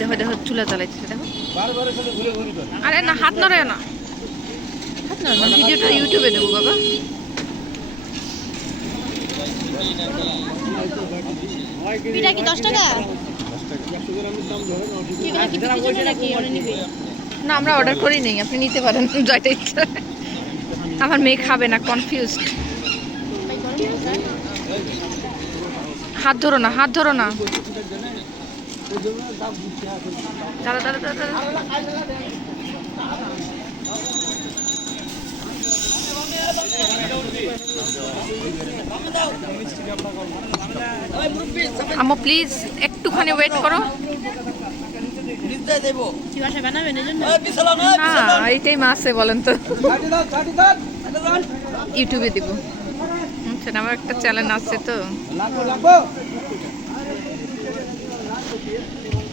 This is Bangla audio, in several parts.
দেখো দেখো চুলা জ্বালাইছে দেখো আরে না হাত নড়ে না হাত নড়ে না ভিডিওটা ইউটিউবে দেবো বাবা পিঠা কি 10 টাকা না আমরা অর্ডার করি নেই আপনি নিতে পারেন যেটা ইচ্ছা আমার মেয়ে খাবে না কনফিউজড হাত ধরো না দাঁড়া দাঁড়া দাঁড়া আম্মু প্লিজ একটুখানি ওয়েট করো না এইটাই মাছে বলেন তো ইউটিউবে দিব আচ্ছা আমার একটা চ্যানেল আছে তো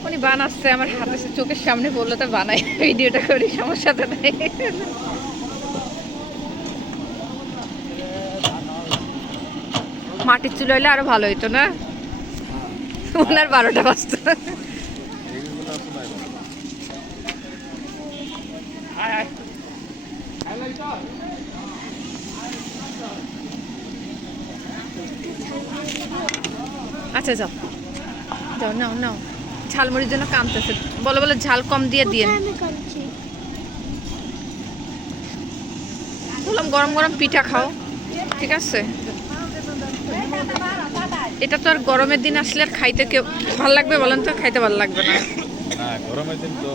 উনি বানাচ্ছে আমার হাতে চোখের সামনে বললো তো বানাই ভিডিওটা করি সমস্যা তো নেই মাটির চুলা হইলে আরো ভালো হইতো না ওনার 12টা বাজতো আচ্ছা যাও যাও নাও নাও ঝালমুড়ির জন্য কামতেছে বলো বলো ঝাল কম দিয়ে দিয়েন বললাম গরম গরম পিঠা খাও ঠিক আছে এটা তো আর গরমের দিন আসলে আর খাইতে কেউ ভালো লাগবে বলেন তো খাইতে ভালো লাগবে না গরমের দিন তো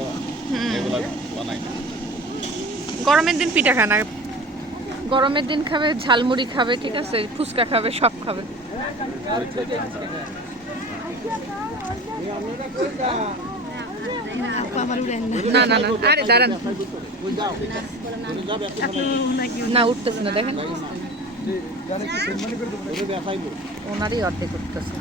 এগুলা বানাই গরমের দিন পিঠা খায় না গরমের দিন খাবে ঝালমুড়ি খাবে ঠিক আছে ফুচকা খাবে সব খাবে না না না আরে দাঁড়ান না উঠতেছে না দেখেন ওনারই অর্ধেক উঠতেছে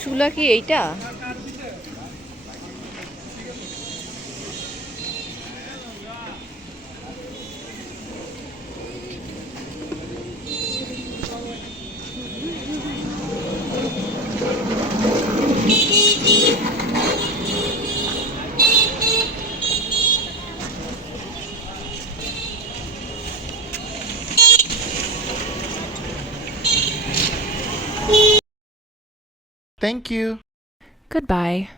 চুলা কি এইটা Thank you. Goodbye.